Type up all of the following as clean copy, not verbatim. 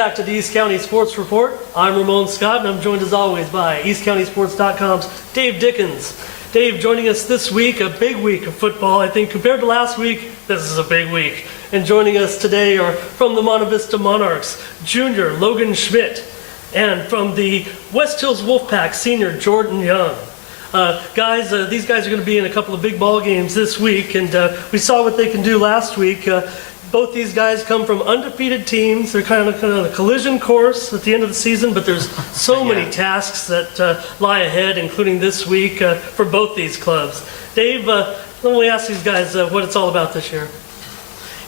back to the East County Sports Report. I'm Ramon Scott, and I'm joined as always by EastCountySports.com's Dave Dickens. Dave, joining us this week, a big week of football. I think compared to last week, this is a big week. And joining us today are from the Monte Vista Monarchs, junior Logan Schmidt, and from the West Hills Wolfpack, senior Jordin Young. These guys are going to be in a couple of big ball games this week, and we saw what they can do last week. Both these guys come from undefeated teams. They're kind of on a collision course at the end of the season, but there's so many tasks that lie ahead, including this week for both these clubs. Dave, let me ask these guys what it's all about this year.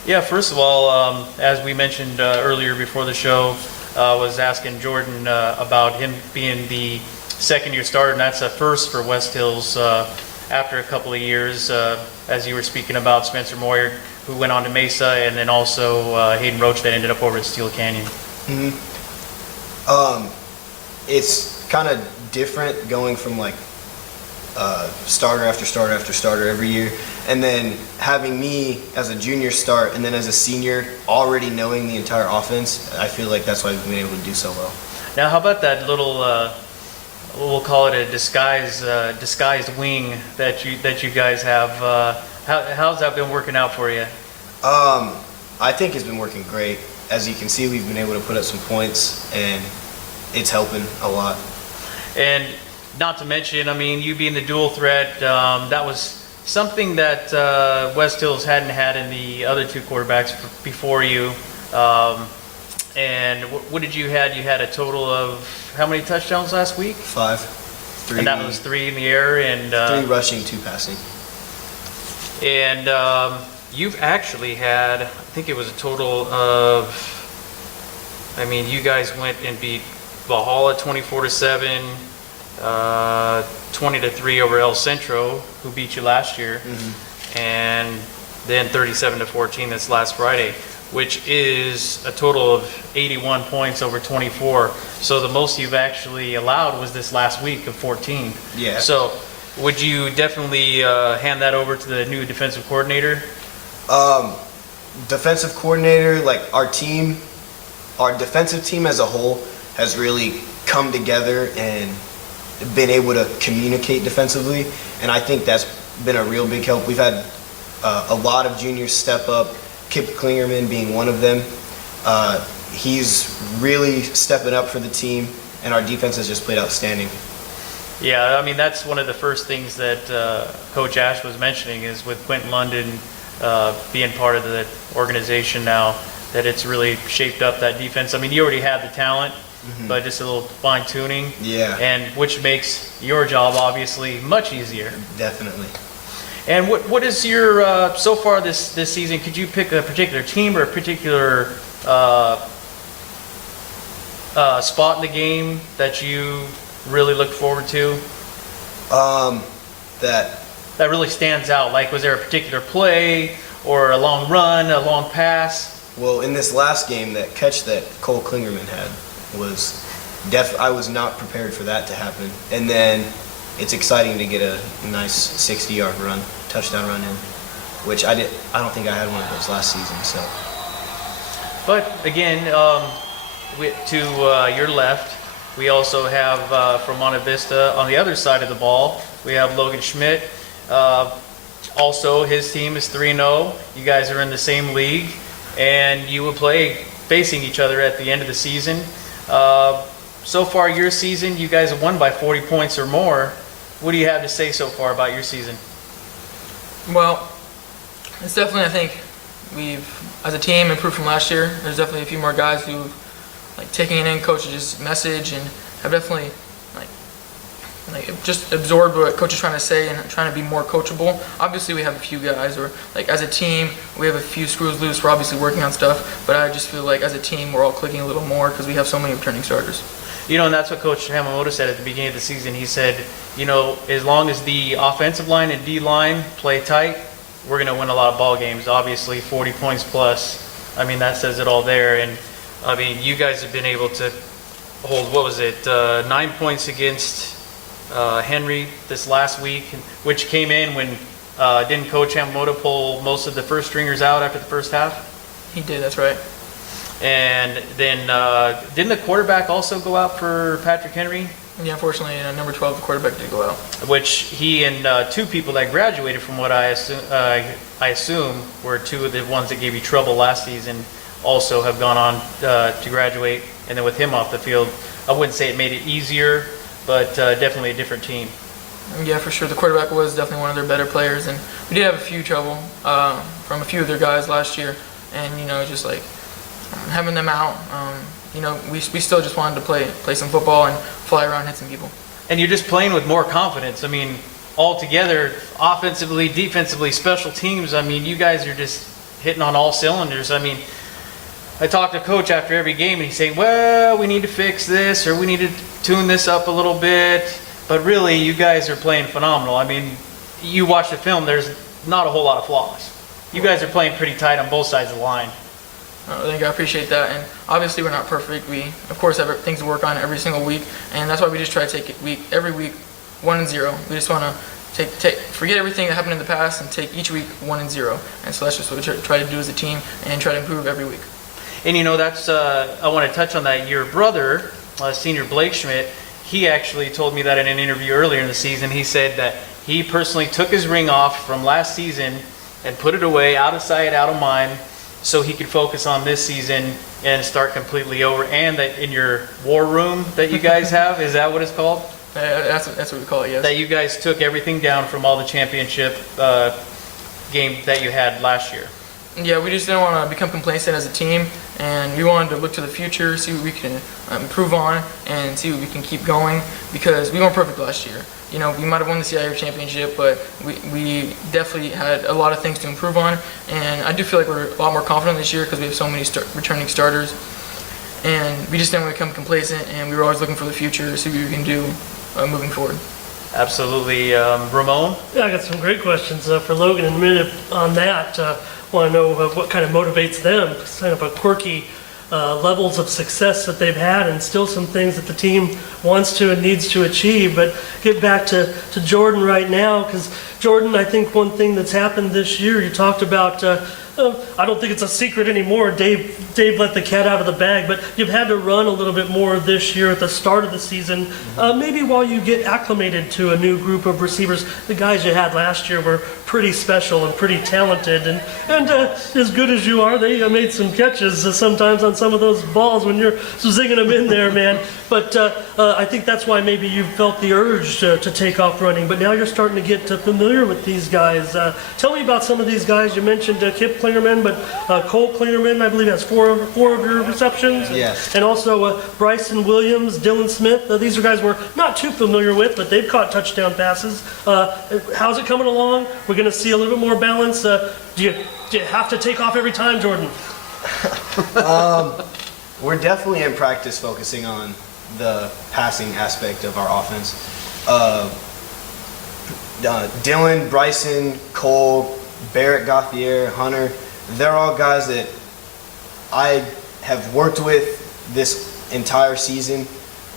Yeah, first of all, as we mentioned earlier before the show, was asking Jordin about him being the second-year starter, and that's a first for West Hills after a couple of years, as you were speaking about Spencer Moyer, who went on to Mesa, and then also Hayden Roach that ended up over at Steel Canyon. It's kind of different going from like starter after starter after starter every year, and then having me as a junior start and then as a senior already knowing the entire offense. I feel like that's why we've been able to do so well. Now, how about that little, we'll call it a disguised wing that you guys have? How's that been working out for you? I think it's been working great. As you can see, we've been able to put up some points, and it's helping a lot. And not to mention, I mean, you being the dual threat, that was something that West Hills hadn't had in the other two quarterbacks before you. And what did you had? You had a total of how many touchdowns last week? 5. 3. And that was 3 in the air and 3 rushing, 2 passing. And you've actually had, I think it was a total of, I mean, you guys went and beat Valhalla 24-7, 20-3 over El Centro, who beat you last year, and then 37-14 this last Friday, which is a total of 81 points over 24. So the most you've actually allowed was this last week of 14. Yeah. So would you definitely hand that over to the new defensive coordinator? Defensive coordinator, like our defensive team as a whole has really come together and been able to communicate defensively, and I think that's been a real big help. We've had a lot of juniors step up, Kip Klingerman being one of them. He's really stepping up for the team, and our defense has just played outstanding. Yeah, I mean, that's one of the first things that Coach Ash was mentioning is with Quentin London being part of the organization now, that it's really shaped up that defense. I mean, you already had the talent, but just a little fine-tuning. Yeah. And which makes your job, obviously, much easier. Definitely. And what is your, so far this season, could you pick a particular team or a particular spot in the game that you really look forward to? That really stands out. Like, was there a particular play or a long run, a long pass? Well, in this last game, that catch that Cole Klingerman had was I was not prepared for that to happen. And then it's exciting to get a nice 60-yard run, touchdown run in, which I don't think I had one of those last season. So. But again, to your left, we also have from Monte Vista on the other side of the ball, we have Logan Schmidt. Also, his team is 3-0. You guys are in the same league, and you will play facing each other at the end of the season. So far, your season, you guys have won by 40 points or more. What do you have to say so far about your season? Well, it's definitely, I think, we've, as a team, improved from last year. There's definitely a few more guys who, like, taking in Coach's message and have definitely, like just absorbed what Coach is trying to say and trying to be more coachable. Obviously, we have a few guys, or like as a team, we have a few screws loose. We're obviously working on stuff, but I just feel like as a team, we're all clicking a little more because we have so many returning starters. You know, and that's what Coach Ramon said at the beginning of the season. He said, you know, as long as the offensive line and D line play tight, we're going to win a lot of ball games. Obviously, 40 points plus. I mean, that says it all there. And I mean, you guys have been able to hold, what was it, 9 points against Henry this last week, which came in when didn't Coach Yamamoto pull most of the first stringers out after the first half? He did, that's right. And then didn't the quarterback also go out for Patrick Henry? Yeah, unfortunately, number 12, the quarterback did go out. Which he and two people that graduated, from what I assume, were two of the ones that gave you trouble last season, also have gone on to graduate. And then with him off the field, I wouldn't say it made it easier, but definitely a different team. Yeah, for sure. The quarterback was definitely one of their better players, and we did have a few trouble from a few of their guys last year. And just like having them out, we still just wanted to play some football and fly around, hit some people. And you're just playing with more confidence. I mean, all together, offensively, defensively, special teams. I mean, you guys are just hitting on all cylinders. I mean, I talk to Coach after every game, and he's saying, well, we need to fix this, or we need to tune this up a little bit. But really, you guys are playing phenomenal. I mean, you watch the film, there's not a whole lot of flaws. You guys are playing pretty tight on both sides of the line. I appreciate that, and obviously we're not perfect. We, of course, have things to work on every single week, and that's why we just try to take it every week 1-0. We just want to forget everything that happened in the past and take each week 1-0. And so that's just what we try to do as a team and try to improve every week. And that's I want to touch on that. Your brother, senior Blake Schmidt, he actually told me that in an interview earlier in the season. He said that he personally took his ring off from last season and put it away, out of sight, out of mind, so he could focus on this season and start completely over. And that in your war room that you guys have, is that what it's called? That's what we call it, yes. That you guys took everything down from all the championship game that you had last year. Yeah, we just didn't want to become complacent as a team, and we wanted to look to the future, see what we can improve on, and see what we can keep going, because we weren't perfect last year. We might have won the CIF championship, but we definitely had a lot of things to improve on, and I do feel like we're a lot more confident this year because we have so many returning starters, and we just didn't want to become complacent, and we were always looking for the future to see what we can do moving forward. Absolutely. Ramon? Yeah, I got some great questions for Logan in a minute on that. Want to know what kind of motivates them. It's kind of a quirky levels of success that they've had, and still some things that the team wants to and needs to achieve. But get back to Jordin right now, because Jordin, I think one thing that's happened this year, you talked about, I don't think it's a secret anymore, Dave let the cat out of the bag, but you've had to run a little bit more this year at the start of the season, maybe while you get acclimated to a new group of receivers. The guys you had last year were pretty special and pretty talented, and as good as you are, they made some catches sometimes on some of those balls when you're zinging them in there, man. But I think that's why maybe you felt the urge to take off running, but now you're starting to get familiar with these guys. Tell me about some of these guys. You mentioned Kip Klingerman, but Cole Klingerman, I believe, has four of your receptions. Yes. And also Bryson Williams, Dylan Smith. These are guys we're not too familiar with, but they've caught touchdown passes. How's it coming along? We're going to see a little bit more balance. Do you have to take off every time, Jordin? We're definitely in practice focusing on the passing aspect of our offense. Dylan, Bryson, Cole, Barrett, Gauthier, Hunter, they're all guys that I have worked with this entire season,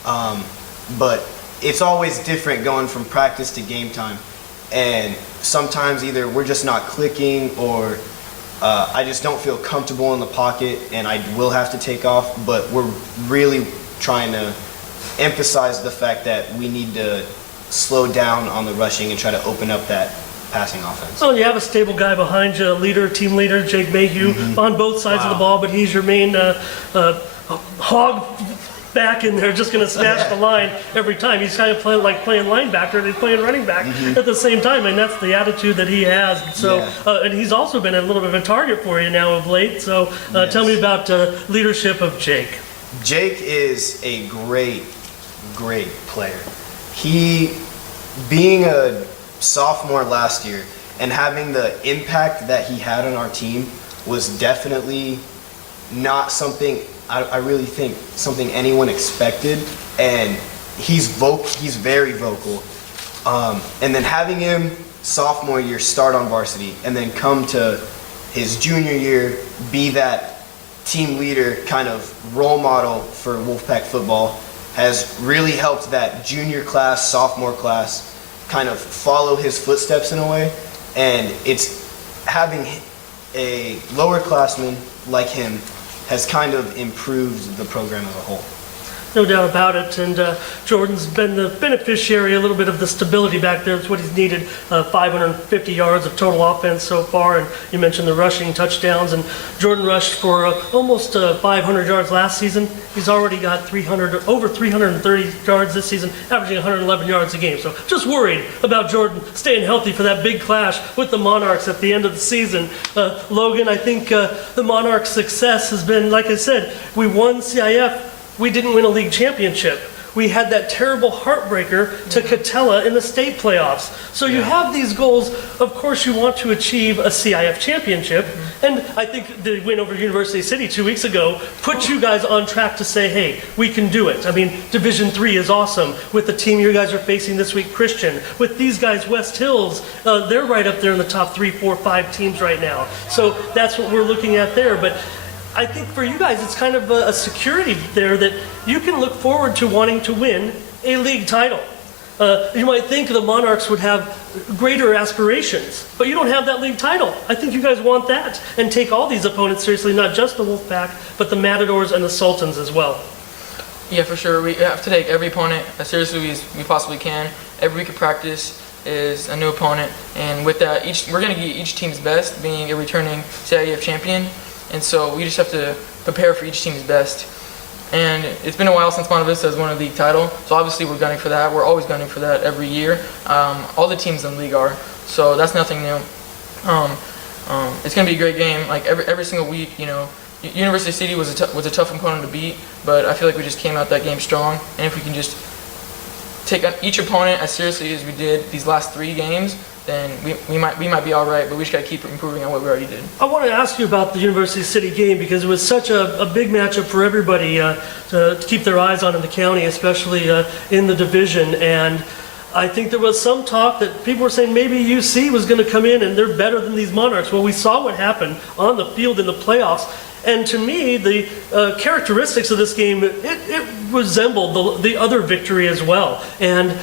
but it's always different going from practice to game time. And sometimes either we're just not clicking, or I just don't feel comfortable in the pocket and I will have to take off. But we're really trying to emphasize the fact that we need to slow down on the rushing and try to open up that passing offense. So you have a stable guy behind you, team leader, Jake Mayhew, on both sides of the ball, but he's your main hog back in there, just going to smash the line every time. He's kind of playing linebacker and he's playing running back at the same time, and that's the attitude that he has. So, and he's also been a little bit of a target for you now of late. So tell me about leadership of Jake. Jake is a great player. He, being a sophomore last year and having the impact that he had on our team, was definitely not something I really think something anyone expected. And he's very vocal. And then having him sophomore year start on varsity and then come to his junior year be that team leader kind of role model for Wolfpack football has really helped that junior class, sophomore class kind of follow his footsteps in a way. And it's having a lower classman like him has kind of improved the program as a whole. No doubt about it. And Jordin's been the beneficiary a little bit of the stability back there. It's what he's needed. 550 yards of total offense so far. And you mentioned the rushing touchdowns. And Jordin rushed for almost 500 yards last season. He's already got over 330 yards this season, averaging 111 yards a game. So just worried about Jordin staying healthy for that big clash with the Monarchs at the end of the season. Logan, I think the Monarchs' success has been, like I said, we won CIF. We didn't win a league championship. We had that terrible heartbreaker to Catella in the state playoffs. So you have these goals. Of course, you want to achieve a CIF championship. And I think the win over University City 2 weeks ago put you guys on track to say, hey, we can do it. I mean, Division III is awesome. With the team you guys are facing this week, Christian. With these guys, West Hills, they're right up there in the top 3, 4, 5 teams right now. So that's what we're looking at there. But I think for you guys, it's kind of a security there that you can look forward to wanting to win a league title. You might think the Monarchs would have greater aspirations, but you don't have that league title. I think you guys want that and take all these opponents seriously, not just the Wolfpack, but the Matadors and the Sultans as well. Yeah, for sure. We have to take every opponent as seriously as we possibly can. Every week of practice is a new opponent, and with that, we're going to get each team's best, being a returning CIF champion. And so we just have to prepare for each team's best. And it's been a while since Monte Vista has won a league title, so obviously we're gunning for that. We're always gunning for that every year. All the teams in the league are, so that's nothing new. It's going to be a great game. Like every single week, you know, University City was a tough opponent to beat, but I feel like we just came out that game strong. And if we can just take each opponent as seriously as we did these last 3 games, then we might be all right, but we just got to keep improving on what we already did. I want to ask you about the University City game because it was such a big matchup for everybody to keep their eyes on in the county, especially in the division. And I think there was some talk that people were saying maybe UC was going to come in and they're better than these Monarchs. Well, we saw what happened on the field in the playoffs. And to me, the characteristics of this game, it resembled the other victory as well. And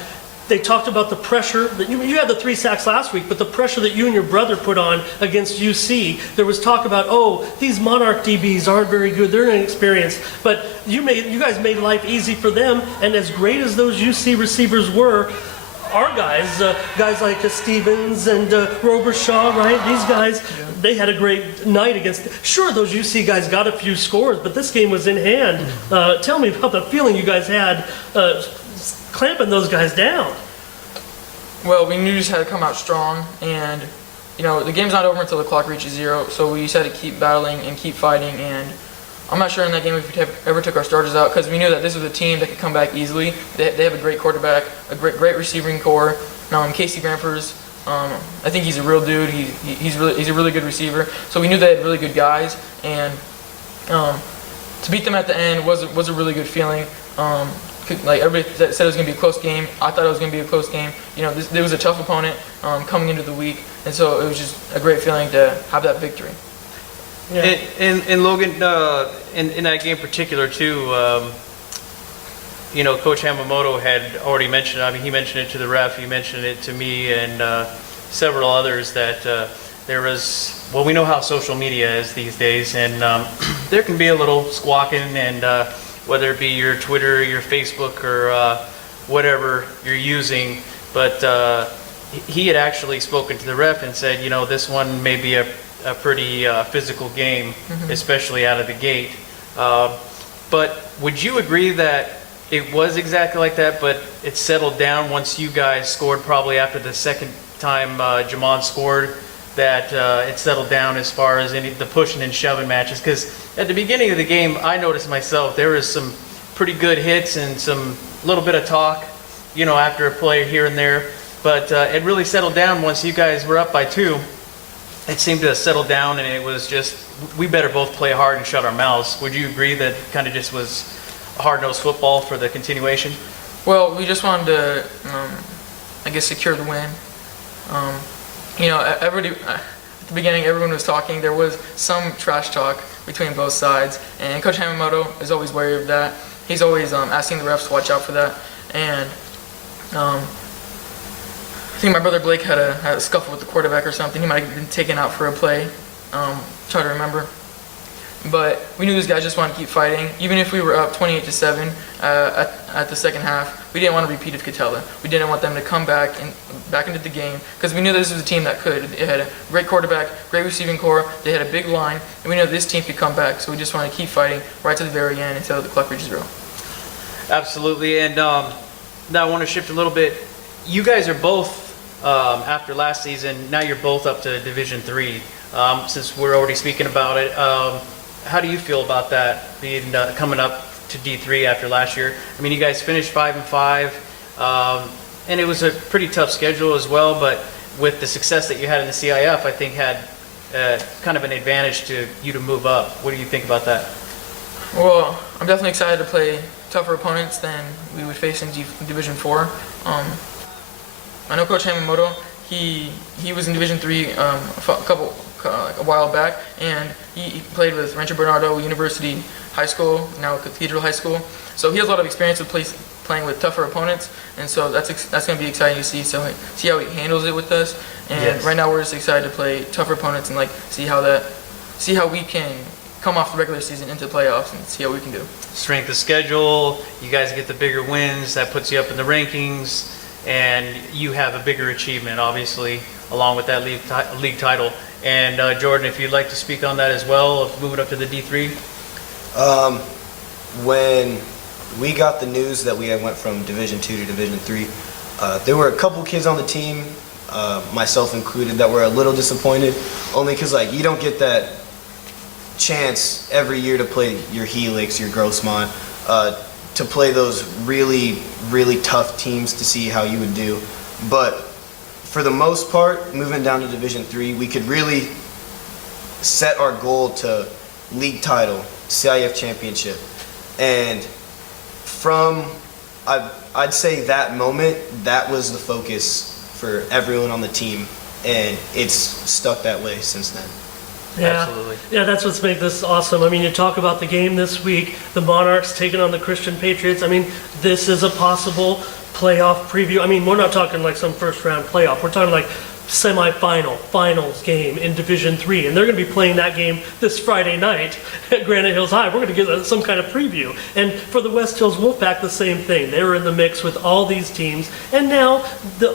they talked about the pressure that you had the 3 sacks last week, but the pressure that you and your brother put on against UC. There was talk about, oh, these Monarch DBs aren't very good, they're inexperienced. But you guys made life easy for them, and as great as those UC receivers were, our guys like Stevens and Robershaw, right? These guys, they had a great night against. Sure, those UC guys got a few scores, but this game was in hand. Tell me about the feeling you guys had clamping those guys down. Well, we knew we just had to come out strong, and you know the game's not over until the clock reaches 0. So we just had to keep battling and keep fighting. And I'm not sure in that game if we ever took our starters out because we knew that this was a team that could come back easily. They have a great quarterback, a great receiving core. Casey Granfers, I think he's a real dude. He's a really good receiver. So we knew they had really good guys, and to beat them at the end was a really good feeling. Like everybody said it was going to be a close game. I thought it was going to be a close game. You know, there was a tough opponent coming into the week, and so it was just a great feeling to have that victory. Yeah. And Logan, in that game in particular too, you know, Coach Yamamoto had already mentioned. I mean, he mentioned it to the ref. He mentioned it to me and several others that there was. Well, we know how social media is these days, and there can be a little squawking and. Whether it be your Twitter, your Facebook, or whatever you're using. But he had actually spoken to the ref and said, you know, this one may be a pretty physical game, especially out of the gate. But would you agree that it was exactly like that, but it settled down once you guys scored, probably after the second time Jamon scored, that it settled down as far as the pushing and shoving matches? Because at the beginning of the game, I noticed myself there was some pretty good hits and some little bit of talk, you know, after a play here and there. But it really settled down once you guys were up by 2. It seemed to settle down, and it was just, we better both play hard and shut our mouths. Would you agree that kind of just was hard-nosed football for the continuation? Well, we just wanted to, I guess, secure the win. You know, everybody, at the beginning, everyone was talking. There was some trash talk between both sides, and Coach Yamamoto is always wary of that. He's always asking the refs to watch out for that. And I think my brother Blake had a scuffle with the quarterback or something. He might have been taken out for a play. Try to remember. But we knew these guys just wanted to keep fighting. Even if we were up 28-7 at the second half, we didn't want to repeat of Catella. We didn't want them to come back into the game because we knew this was a team that could. They had a great quarterback, great receiving core. They had a big line, and we knew this team could come back. So we just wanted to keep fighting right to the very end until the clock reaches 0. Absolutely. And now I want to shift a little bit. You guys are both, after last season, now you're both up to Division III. Since we're already speaking about it, how do you feel about that, being coming up to D3 after last year? I mean, you guys finished 5-5, and it was a pretty tough schedule as well, but with the success that you had in the CIF, I think had kind of an advantage to you to move up. What do you think about that? Well, I'm definitely excited to play tougher opponents than we would face in Division 4. I know Coach Yamamoto, he was in Division 3 a while back, and he played with Rancho Bernardo University High School, now Cathedral High School. So he has a lot of experience with playing with tougher opponents, and so that's going to be exciting to see. So see how he handles it with us. And Yes. Right now we're just excited to play tougher opponents and see how we can come off the regular season into playoffs and see how we can do. Strength of schedule, you guys get the bigger wins, that puts you up in the rankings, and you have a bigger achievement, obviously, along with that league title. And Jordin, if you'd like to speak on that as well, of moving up to the D3. When we got the news that we had went from Division 2 to Division 3, there were a couple kids on the team, myself included, that were a little disappointed, only because you don't get that chance every year to play your Helix, your Grossmont, to play those really, really tough teams to see how you would do. But for the most part, moving down to Division 3, we could really set our goal to league title, CIF championship. And from, I'd say that moment, that was the focus for everyone on the team. And it's stuck that way since then. Yeah. Absolutely. Yeah, that's what's made this awesome. I mean, you talk about the game this week, the Monarchs taking on the Christian Patriots. I mean, this is a possible playoff preview. I mean, we're not talking like some first round playoff. We're talking like semifinal, finals game in Division 3. And they're going to be playing that game this Friday night at Granite Hills High. We're going to get some kind of preview. And for the West Hills Wolfpack, the same thing. They were in the mix with all these teams. And now,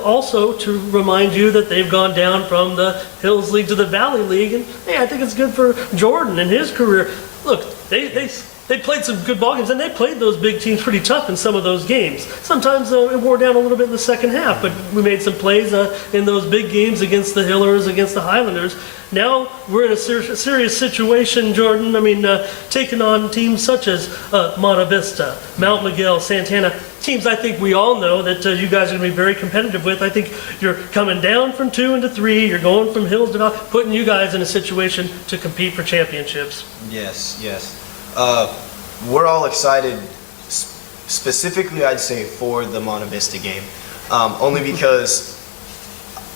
also to remind you that they've gone down from the Hills League to the Valley League. And hey, I think it's good for Jordin and his career. Look, they played some good ball games, and they played those big teams pretty tough in some of those games. Sometimes it wore down a little bit in the second half, but we made some plays in those big games against the Hillers, against the Highlanders. Now we're in a serious situation, Jordin. I mean, taking on teams such as Monte Vista, Mount Miguel, Santana, teams I think we all know that you guys are going to be very competitive with. I think you're coming down from 2 into 3. You're going from Hills to Valley, putting you guys in a situation to compete for championships. Yes, yes. We're all excited, specifically I'd say for the Monte Vista game, only because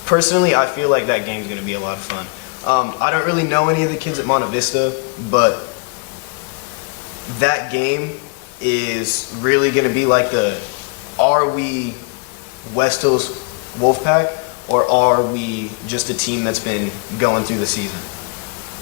personally I feel like that game's going to be a lot of fun. I don't really know any of the kids at Monte Vista, but that game is really going to be like are we West Hills Wolfpack, or are we just a team that's been going through the season?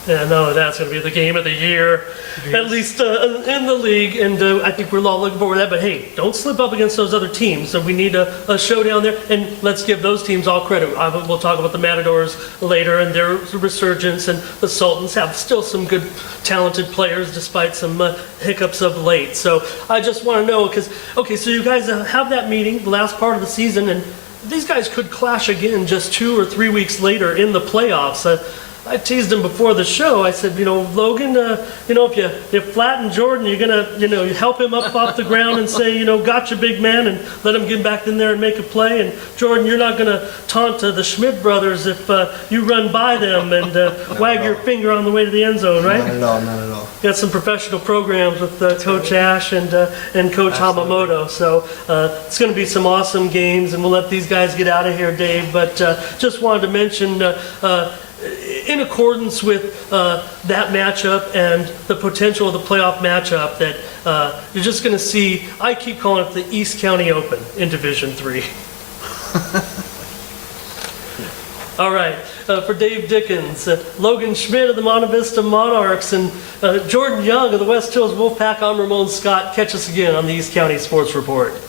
Yeah, no, that's going to be the game of the year, at least in the league, and I think we're all looking forward to that. But hey, don't slip up against those other teams. So we need a showdown there, and let's give those teams all credit. We'll talk about the Matadors later and their resurgence, and the Sultans have still some good, talented players despite some hiccups of late. So I just want to know, because, okay, so you guys have that meeting, the last part of the season, and these guys could clash again just 2 or 3 weeks later in the playoffs. I teased him before the show. I said, Logan, if you flatten Jordin, you're gonna, you help him up off the ground and say, gotcha, big man, and let him get back in there and make a play. And Jordin, you're not gonna taunt the Schmidt brothers if you run by them and wag your finger on the way to the end zone, right? Not at all, not at all. Got some professional programs with Coach Ash and Coach Yamamoto. So it's going to be some awesome games, and we'll let these guys get out of here, Dave. But just wanted to mention, in accordance with that matchup and the potential of the playoff matchup, that you're just going to see, I keep calling it the East County Open in Division 3. All right, for Dave Dickens, Logan Schmidt of the Monte Vista Monarchs, and Jordin Young of the West Hills Wolfpack, I'm Ramon Scott. Catch us again on the East County Sports Report.